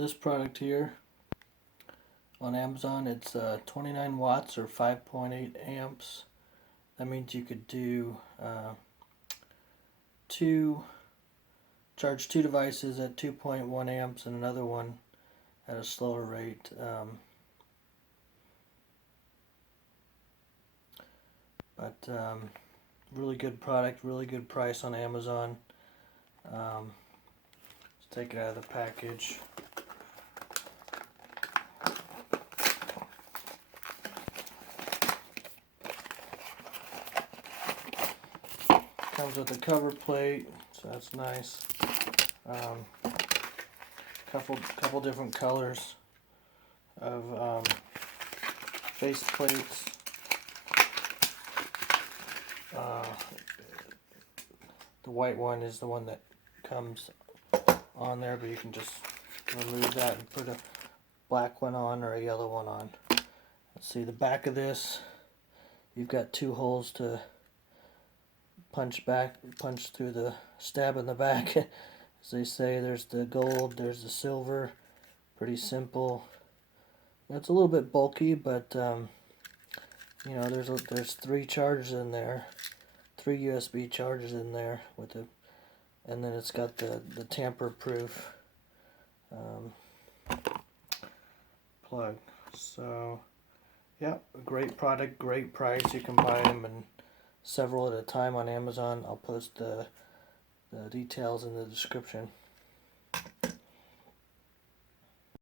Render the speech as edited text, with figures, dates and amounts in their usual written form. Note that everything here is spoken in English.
this product here on Amazon. It's 29 watts or 5.8 amps. That means you could do charge two devices at 2.1 amps and another one at a slower rate. Really good product, really good price on Amazon. Let's take it out of the package. Comes with a cover plate, so that's nice. Couple different colors of face plates. The white one is the one that comes on there, but you can just remove that and put a black one on or a yellow one on. Let's see, the back of this, you've got two holes to punch through the stab in the back. As they say, there's the gold, there's the silver. Pretty simple. It's a little bit bulky, but you know, there's three chargers in there, 3 USB chargers in there with it, and then it's got the tamper-proof plug. So yeah, great product, great price. You can buy them in several at a time on Amazon. I'll post the details in the description.